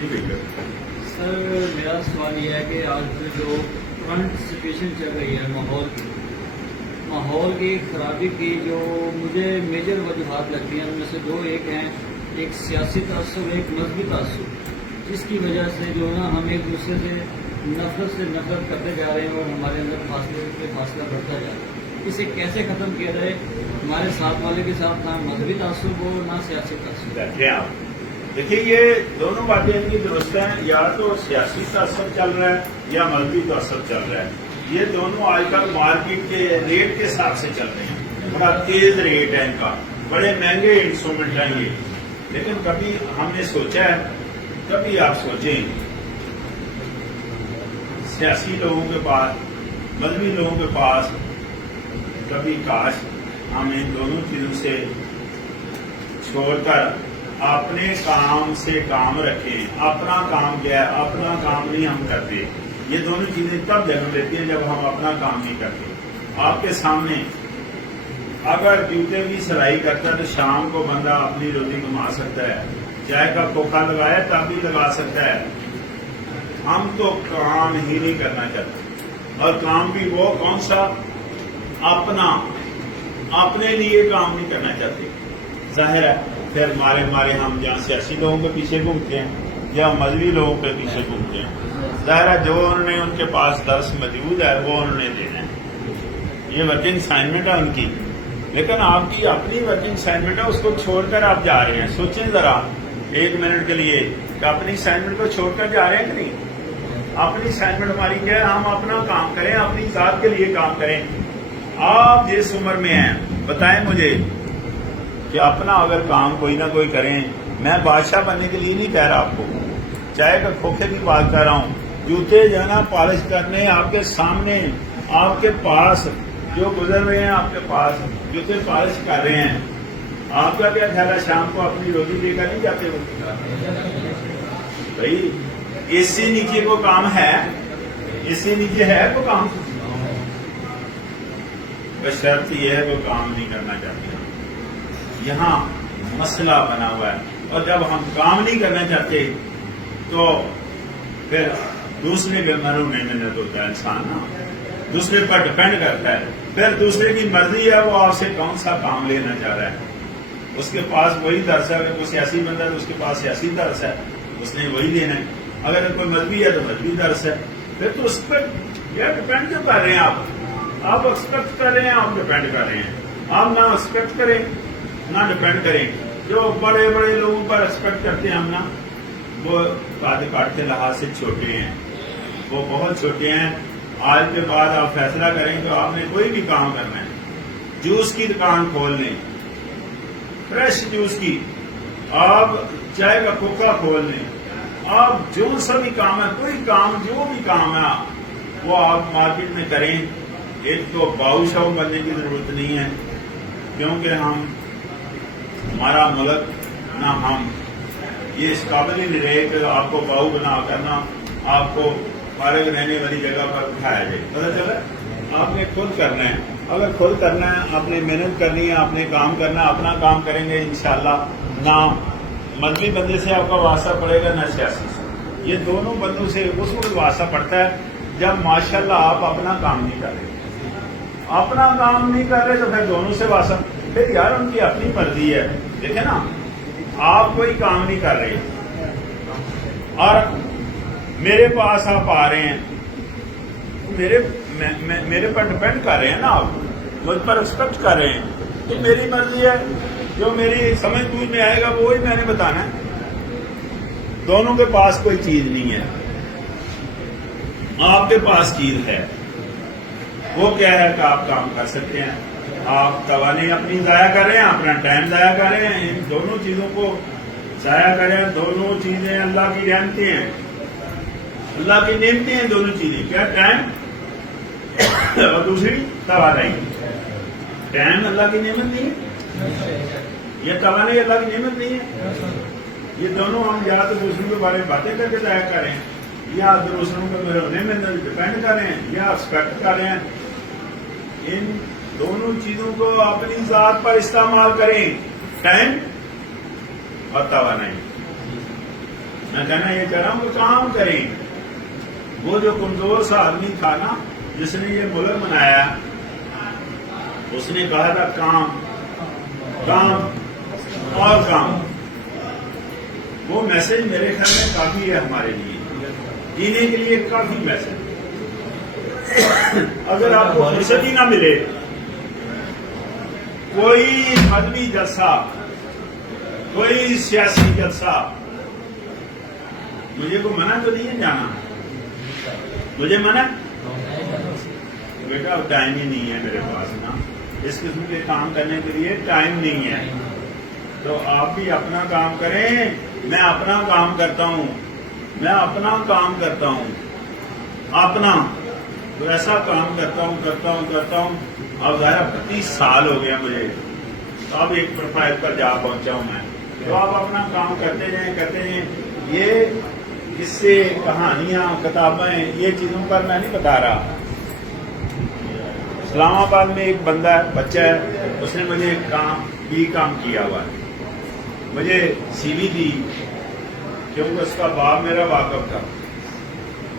سر میرا سوال یہ ہے کہ آج جو کرنٹ سچویشن چل رہی ہے ماحول کی خرابی کی جو مجھے میجر وجوہات لگتی ہیں ان میں سے دو ایک ہیں، ایک سیاسی تعصب، ایک مذہبی تعصب، جس کی وجہ سے جو نا ہم ایک دوسرے سے نفرت کرتے جا رہے ہیں اور ہمارے اندر فاصلے پہ فاصلہ بڑھتا جا رہا ہے۔ اسے کیسے ختم کیا جائے؟ ہمارے ساتھ والے کے ساتھ نہ مذہبی تعصب ہو نہ سیاسی تعصب۔ بیٹھے آپ دیکھیے، یہ دونوں باتیں ان کی درست ہیں، یا تو سیاسی تعصب چل رہا ہے یا مذہبی تعصب چل رہا ہے۔ یہ دونوں آج کل مارکیٹ کے ریٹ کے حساب سے چل رہے ہیں، بڑا تیز ریٹ ہے ان کا، بڑے مہنگے انسٹرومنٹ ہیں یہ۔ لیکن کبھی ہم نے سوچا ہے، کبھی آپ سوچیں سیاسی لوگوں کے پاس، مذہبی لوگوں کے پاس، کبھی کاش ہم ان دونوں چیزوں سے چھوڑ کر اپنے کام سے کام رکھیں۔ اپنا کام کیا ہے؟ اپنا کام نہیں ہم کرتے۔ یہ دونوں چیزیں تب جنم لیتی ہیں جب ہم اپنا کام نہیں کرتے۔ آپ کے سامنے اگر جوتے کی سلائی کرتا ہے تو شام کو بندہ اپنی روزی کما سکتا ہے، چائے کا کھوکھا لگایا تب بھی لگا سکتا ہے۔ ہم تو کام ہی نہیں کرنا چاہتے، اور کام بھی وہ کون سا؟ اپنے لیے کام نہیں کرنا چاہتے۔ ظاہر ہے پھر مارے ہم جہاں سیاسی لوگوں کے پیچھے گھومتے ہیں یا مذہبی لوگوں کے پیچھے گھومتے ہیں۔ ظاہر ہے جو انہوں نے ان کے پاس درس موجود ہے وہ انہوں نے دینا ہے، یہ ورکنگ اسائنمنٹ ہے ان کی۔ لیکن آپ کی اپنی ورکنگ اسائنمنٹ ہے، اس کو چھوڑ کر آپ جا رہے ہیں۔ سوچیں ذرا ایک منٹ کے لیے کہ اپنی اسائنمنٹ کو چھوڑ کر جا رہے ہیں کہ نہیں؟ اپنی اسائنمنٹ ہماری کیا ہے؟ ہم اپنا کام کریں، اپنی ذات کے لیے کام کریں۔ آپ جس عمر میں ہیں بتائیں مجھے کہ اپنا اگر کام کوئی نہ کوئی کریں۔ میں بادشاہ بننے کے لیے نہیں کہہ رہا آپ کو، چائے کا کھوکھے کی بات کر رہا ہوں۔ جوتے جو ہے نا پالش کرنے آپ کے سامنے، آپ کے پاس جو گزر رہے ہیں، آپ کے پاس جوتے پالش کر رہے ہیں۔ آپ کا کیا خیال ہے شام کو اپنی روٹی لے کر نہیں جاتے ہو؟ بھائی اس سے نیچے کو کام ہے، اس سے نیچے ہے کو کام، بس شرط یہ ہے وہ کام نہیں کرنا چاہتے۔ یہاں مسئلہ بنا ہوا ہے، اور جب ہم کام نہیں کرنا چاہتے تو پھر دوسرے کے مرنے محنت ہوتا ہے انسان نا، دوسرے پر ڈپینڈ کرتا ہے۔ پھر دوسرے کی مرضی ہے وہ آپ سے کون سا کام لینا چاہ رہا ہے۔ اس کے پاس وہی درس ہے، اگر کوئی سیاسی بندہ ہے تو اس کے پاس سیاسی درس ہے، اس نے وہی لینا ہے۔ اگر کوئی مذہبی ہے تو مذہبی درس ہے۔ پھر تو اس پر یہ ڈپینڈ کیوں کر رہے ہیں آپ ایکسپیکٹ کر رہے ہیں، آپ ڈپینڈ کر رہے ہیں۔ آپ نہ ایکسپیکٹ کریں نہ ڈپینڈ کریں۔ جو بڑے بڑے لوگوں پر ایکسپیکٹ کرتے ہیں ہم نا، وہ کاٹ کے لحاظ سے چھوٹے ہیں، وہ بہت چھوٹے ہیں۔ آج کے بعد آپ فیصلہ کریں تو آپ نے کوئی بھی کام کرنا ہے، جوس کی دکان کھول لیں، فریش جوس کی، آپ چائے کا کھوکھا کھول لیں، آپ جو سا بھی کام ہے، کوئی کام جو بھی کام ہے وہ آپ مارکیٹ میں کریں۔ ایک تو باؤ شاؤ بننے کی ضرورت نہیں ہے، کیونکہ ہمارا ملک نہ ہم یہ اس قابل ہی نہیں رہے کہ آپ کو باؤ بنا کرنا، آپ کو فارغ رہنے والی جگہ پر اٹھایا جائے۔ پتہ چلا آپ نے خود کرنا ہے۔ اگر خود کرنا ہے، آپ نے محنت کرنی ہے، آپ نے کام کرنا ہے، اپنا کام کریں گے انشاءاللہ، نہ مذہبی بندے سے آپ کا واسطہ پڑے گا نہ سیاسی سے۔ یہ دونوں بندوں سے اس وقت واسطہ پڑتا ہے جب ماشاءاللہ آپ اپنا کام نہیں کر رہے۔ اپنا کام نہیں کر رہے تو پھر دونوں سے واسطہ، پھر یار ان کی اپنی مرضی ہے۔ دیکھیں نا، آپ کوئی کام نہیں کر رہے اور میرے پاس آپ آ رہے ہیں، میرے پر ڈپینڈ کر رہے ہیں نا، آپ مجھ پر ایکسپیکٹ کر رہے ہیں، تو میری مرضی ہے، جو میری سمجھ بوجھ میں آئے گا وہی میں نے بتانا ہے۔ دونوں کے پاس کوئی چیز نہیں ہے، آپ کے پاس چیز ہے، وہ کیا ہے کہ آپ کام کر سکتے ہیں۔ آپ توانائی اپنی ضائع کر رہے ہیں، اپنا ٹائم ضائع کر رہے ہیں، ان دونوں چیزوں کو ضائع کریں۔ دونوں چیزیں اللہ کی نعمتیں ہیں، اللہ کی نعمتیں ہیں دونوں چیزیں، کیا؟ ٹائم اور دوسری توانائی۔ ٹائم اللہ کی نعمت نہیں ہے، یہ توانائی اللہ کی نعمت نہیں ہے۔ یہ دونوں ہم یا تو دوسروں کے بارے میں باتیں کر کے ضائع کر رہے ہیں، یا دوسروں کو میرے ہونے میں ڈپینڈ کر رہے ہیں، یا ایکسپیکٹ کر رہے ہیں۔ ان دونوں چیزوں کو اپنی ذات پر استعمال کریں، ٹائم اور توانائی۔ میں کہنا یہ کہہ رہا ہوں کہ کام کریں. وہ جو کمزور سا آدمی تھا نا جس نے یہ ملک بنایا، اس نے کہا تھا کام کام اور کام. وہ میسج میرے خیال میں کافی ہے ہمارے لیے، جینے کے لیے کافی میسج. اگر آپ کو فرصت ہی نہ ملے، کوئی مذہبی جلسہ، کوئی سیاسی جلسہ، مجھے کو منع تو نہیں ہے جانا، مجھے منع بیٹا ٹائم ہی نہیں ہے میرے پاس نا، اس قسم کے کام کرنے کے لیے ٹائم نہیں ہے. تو آپ بھی اپنا کام کریں، میں اپنا کام کرتا ہوں، میں اپنا کام کرتا ہوں، اپنا تو ایسا کام کرتا ہوں. اب ظاہر 25 سال ہو گیا مجھے، تو اب ایک پروفائل پر جا پہنچا ہوں میں. تو آپ اپنا کام کرتے جائیں. یہ قصے، کہانیاں، کتابیں، یہ چیزوں پر میں نہیں بتا رہا. اسلام آباد میں ایک بچہ ہے، اس نے مجھے کام کیا ہوا ہے، مجھے سی وی دی، کیونکہ اس کا باپ میرا واقف تھا.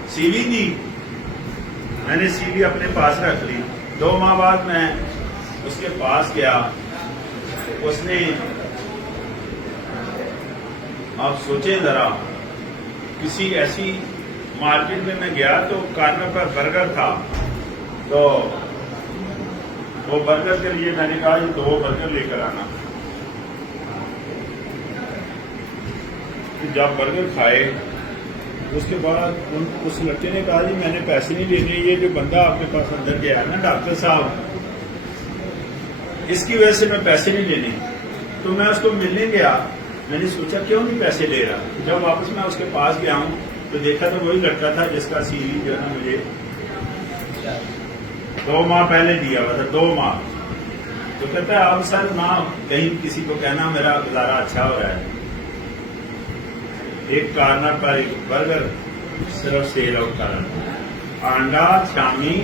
سی وی دی، میں نے سی وی اپنے پاس رکھ لی. 2 ماہ بعد میں اس کے پاس گیا. اس نے، آپ سوچیں ذرا، کسی ایسی مارکیٹ میں گیا تو کارنر پر برگر تھا، تو وہ برگر کے لیے میں نے کہا یہ 2 برگر لے کر آنا. جب برگر کھائے اس کے بعد اس لڑکے نے کہا جی میں نے پیسے نہیں لینے، یہ جو بندہ آپ کے پاس اندر گیا ہے نا ڈاکٹر صاحب، اس کی وجہ سے میں پیسے نہیں لینے. تو میں اس کو ملنے گیا، میں نے سوچا کیوں نہیں پیسے لے رہا. جب واپس میں اس کے پاس گیا ہوں تو دیکھا تو وہی لڑکا تھا جس کا سی وی جو ہے نا مجھے 2 ماہ پہلے دیا ہوا تھا. 2 ماہ. تو کہتا ہے اب سر نہ کہیں کسی کو کہنا میرا گزارا اچھا ہو رہا ہے. ایک کارنر پر ایک برگر صرف سیل آؤٹ کر رہا، انڈا، شامی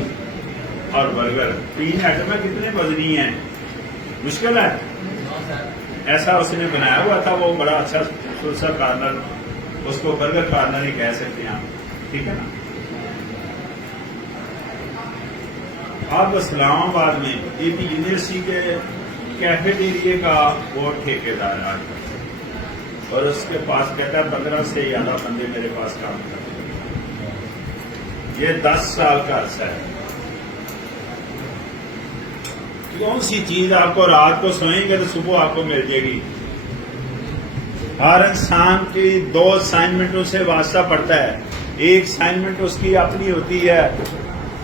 اور برگر، 3 آئٹمیں کتنے وزنی ہیں، مشکل ہے. ایسا اس نے بنایا ہوا تھا، وہ بڑا اچھا سا کارنر، اس کو برگر کارنر ہی کہہ سکتے ہیں آپ، ٹھیک ہے نا. اب اسلام آباد میں اے پی یونیورسٹی کے کیفیٹیریے کا وہ ٹھیکیدار ہے، اور اس کے پاس کہتا ہے 15 سے زیادہ بندے میرے پاس کام کرتے ہیں. یہ 10 سال کا عرصہ ہے. کون سی چیز آپ کو رات کو سوئیں گے تو صبح آپ کو مل جائے گی. ہر انسان کی 2 اسائنمنٹوں سے واسطہ پڑتا ہے. ایک اسائنمنٹ اس کی اپنی ہوتی ہے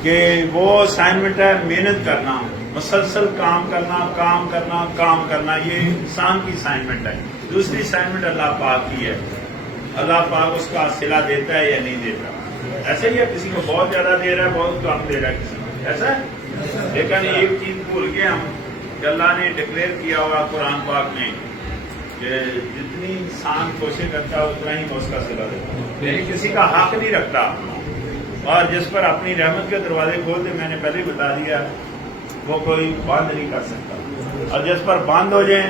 کہ وہ اسائنمنٹ ہے محنت کرنا، مسلسل کام کرنا، یہ انسان کی اسائنمنٹ ہے. دوسری اسائنمنٹ اللہ پاک کی ہے. اللہ پاک اس کا صلہ دیتا ہے یا نہیں دیتا. ایسا ہی ہے، کسی کو بہت زیادہ دے رہا ہے، بہت کم دے رہا ہے کسی کو، ایسا ہے. لیکن ایک چیز بھول گئے ہم کہ اللہ نے ڈکلیئر کیا ہوا قرآن پاک میں کہ جتنی انسان کوشش کرتا ہے اتنا ہی میں اس کا صلہ دیتا ہوں. یعنی کسی کا حق نہیں رکھتا، اور جس پر اپنی رحمت کے دروازے کھولتے، میں نے پہلے ہی بتا دیا، وہ کوئی بند نہیں کر سکتا. اور جس پر بند ہو جائیں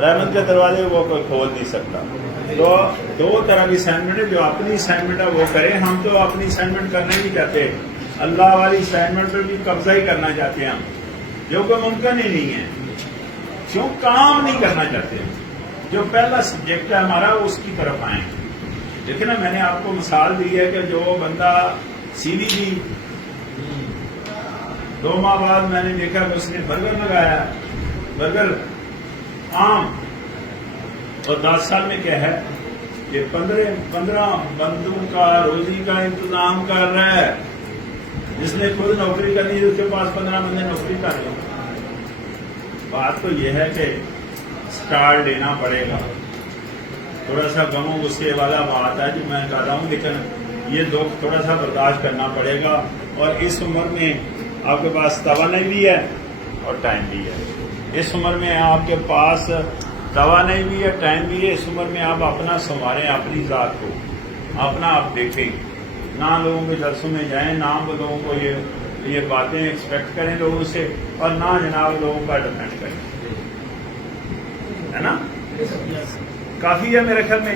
رحمت کے دروازے، وہ کوئی کھول نہیں سکتا. تو 2 طرح کی اسائنمنٹ ہے. جو اپنی اسائنمنٹ ہے وہ کریں. ہم تو اپنی اسائنمنٹ کرنا نہیں چاہتے، اللہ والی اسائنمنٹ پہ بھی قبضہ ہی کرنا چاہتے ہیں ہم، جو کہ ممکن ہی نہیں ہے. کیوں کام نہیں کرنا چاہتے؟ جو پہلا سبجیکٹ ہے ہمارا اس کی طرف آئیں. دیکھیں نا، میں نے آپ کو مثال دی ہے کہ جو بندہ سی وی دی، 2 ماہ بعد میں نے دیکھا کہ اس نے برگر لگایا. برگر عام، اور 10 سال میں کیا ہے کہ 15 بندوں کا روزی کا انتظام کر رہا ہے. جس نے خود نوکری کرنی ہے اس کے پاس 15 بندے نوکری کر رہے ہیں. بات تو یہ ہے کہ اسٹار لینا پڑے گا. تھوڑا سا غم و غصے والا بات ہے جو میں کہہ رہا ہوں، لیکن یہ دکھ تھوڑا سا برداشت کرنا پڑے گا. اور اس عمر میں آپ کے پاس توانائی بھی ہے اور ٹائم بھی ہے. اس عمر میں آپ کے پاس توانائی بھی ہے، ٹائم بھی ہے. اس عمر میں آپ اپنا سنواریں، اپنی ذات کو اپنا آپ دیکھیں. نہ لوگوں کے جلسوں میں جائیں، نہ لوگوں کو یہ باتیں ایکسپیکٹ کریں لوگوں سے، اور نہ جناب لوگوں کا ڈپینڈ کریں. ہے نا؟ کافی ہے میرے خیال میں.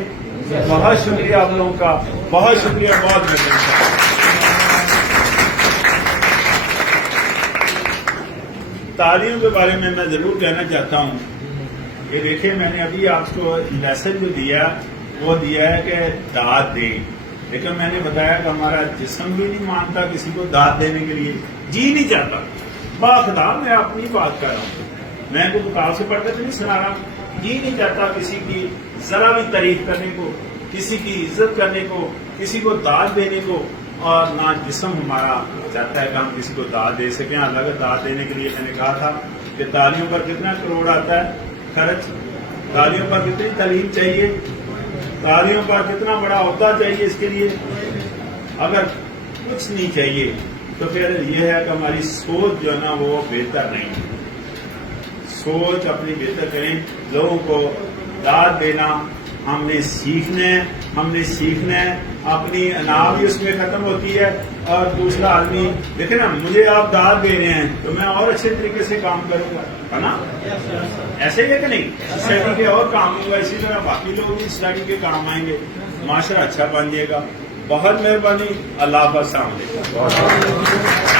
بہت شکریہ آپ لوگوں کا، بہت شکریہ، بہت مہربانی۔ تعلیم کے بارے میں ضرور کہنا چاہتا ہوں کہ دیکھیں، میں نے ابھی آپ کو لیسن جو دیا وہ دیا ہے کہ داد دیں، لیکن میں نے بتایا کہ ہمارا جسم بھی نہیں مانتا کسی کو داد دینے کے لیے، جی نہیں چاہتا۔ باخدا میں اپنی بات کر رہا ہوں، میں کوئی کتاب سے پڑھ کر تو نہیں سنا رہا، جی نہیں چاہتا کسی کی ذرا بھی تعریف کرنے کو، کسی کی عزت کرنے کو، کسی کو داد دینے کو، اور نہ جسم ہمارا چاہتا ہے کہ ہم کسی کو داد دے سکیں۔ الگ داد دینے کے لیے میں نے کہا تھا کہ تعلیم پر کتنا کروڑ آتا ہے خرچ، تعلیم پر کتنی تعلیم چاہیے، تعلیم پر کتنا بڑا عہدہ چاہیے، اس کے لیے اگر کچھ نہیں چاہیے تو پھر یہ ہے کہ ہماری سوچ جو ہے نا وہ بہتر نہیں ہے۔ سوچ اپنی بہتر کریں، لوگوں کو داد دینا ہم نے سیکھنا ہے، اپنی انا بھی اس میں ختم ہوتی ہے، اور دوسرا آدمی دیکھیں نا، مجھے آپ داد دے رہے ہیں تو میں اور اچھے طریقے سے کام کروں گا، ہے نا؟ ایسے ہی ہے کہ نہیں؟ اسٹڈی کے اور کام ہوگا، اسی طرح باقی لوگ بھی اسٹڈی کے کام آئیں گے، معاشرہ اچھا بن جائے گا۔ بہت مہربانی، اللہ حافظ، السلام علیکم۔